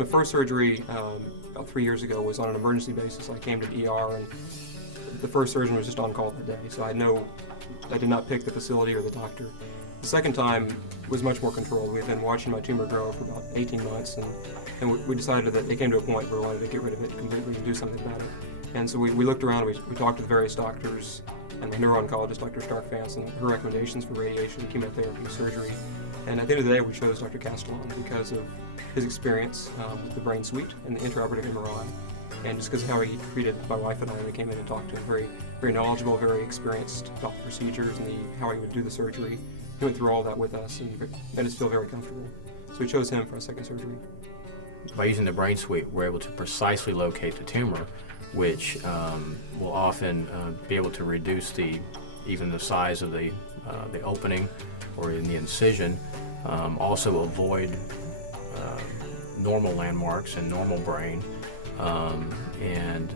my first surgery about 3 years ago was on an emergency basis. I came to the ER, and the first surgeon was just on call that day, so I did not pick the facility or the doctor. The second time was much more controlled. We've been watching my tumor grow for about 18 months, and we decided that it came to a point where we wanted to get rid of it completely and do something about it. And so we looked around, we talked to the various doctors, and the neuro-oncologist, Dr. Stark-Vance, and her recommendations for radiation, chemotherapy, surgery. And at the end of the day, we chose Dr. Castellan because of his experience with the BrainSuite and the intraoperative MRI, and just because of how he treated my wife and I. We came in and talked to him, very, very knowledgeable, very experienced about the procedures and how he would do the surgery. He went through all that with us and made us feel very comfortable. So we chose him for our second surgery. By using the BrainSuite, we're able to precisely locate the tumor, which will often be able to reduce even the size of the opening or in the incision. Also avoid normal landmarks in normal brain, and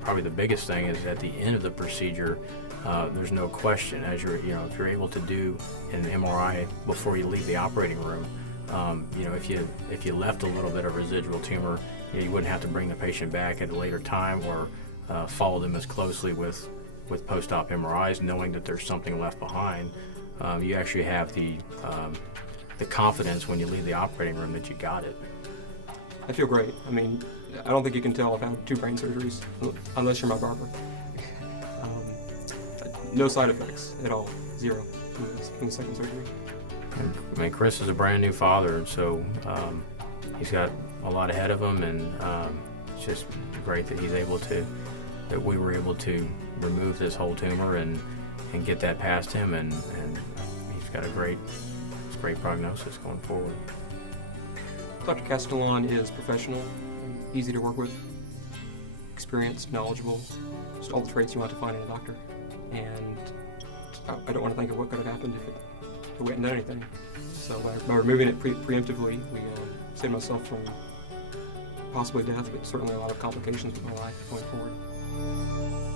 probably the biggest thing is at the end of the procedure, there's no question, as if you're able to do an MRI before you leave the operating room. If you left a little bit of residual tumor, you wouldn't have to bring the patient back at a later time or follow them as closely with post-op MRIs, knowing that there's something left behind. You actually have the confidence when you leave the operating room that you got it. I feel great. I mean, I don't think you can tell I've had 2 brain surgeries, unless you're my barber. No side effects at all, 0 in the second surgery. I mean, Chris is a brand new father, and so he's got a lot ahead of him, and it's just great that that we were able to remove this whole tumor and get that past him, and he's got a great prognosis going forward. Dr. Castellan is professional, easy to work with, experienced, knowledgeable, just all the traits you want to find in a doctor. And I don't want to think of what could have happened if we hadn't done anything. So by removing it preemptively, we saved myself from possibly death, but certainly a lot of complications with my life going forward.